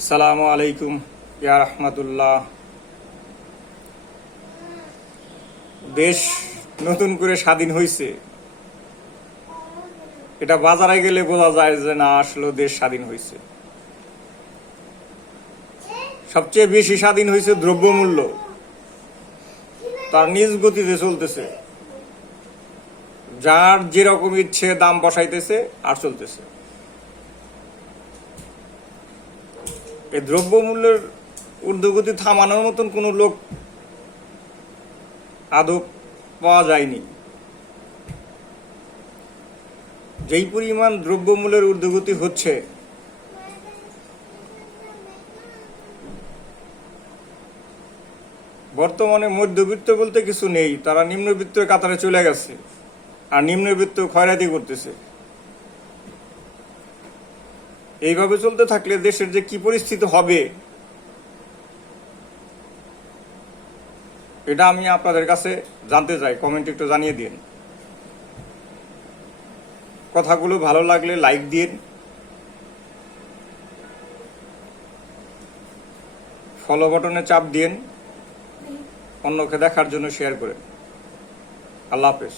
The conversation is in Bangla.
আসসালামু আলাইকুম ইয়া রাহমাতুল্লাহ। দেশ নতুন করে স্বাধীন হয়েছে, এটা বাজারে গেলে বোঝা যায় যে না, আসলে দেশ স্বাধীন হয়েছে। সবচেয়ে বেশি স্বাধীন হয়েছে দ্রব্যমূল্য, তার নিজ গতিতে চলতেছে, যার যেরকম ইচ্ছে দাম বসাইতেছে আর চলতেছে। এই দ্রব্যমূল্যের ঊর্ধ্বগতি থামানোর মতন কোনো লোক আদৌ পাওয়া যায়নি। যেই পরিমাণ দ্রব্যমূল্যের ঊর্ধ্বগতি হচ্ছে, বর্তমানে মধ্যবিত্ত বলতে কিছু নেই, তারা নিম্নবিত্তের কাতারে চলে গেছে, আর নিম্নবিত্ত ক্ষয়রাতি করতেছে। এইভাবে চলতে থাকলে দেশের যে কি পরিস্থিতি হবে, এটা আমি আপনাদের কাছে জানতে চাই। কমেন্টে একটু জানিয়ে দিন। কথাগুলো ভালো লাগলে লাইক দিন, ফলো বাটনে চাপ দিন, অন্যকে দেখার জন্য শেয়ার করেন। আল্লাহ হাফেজ।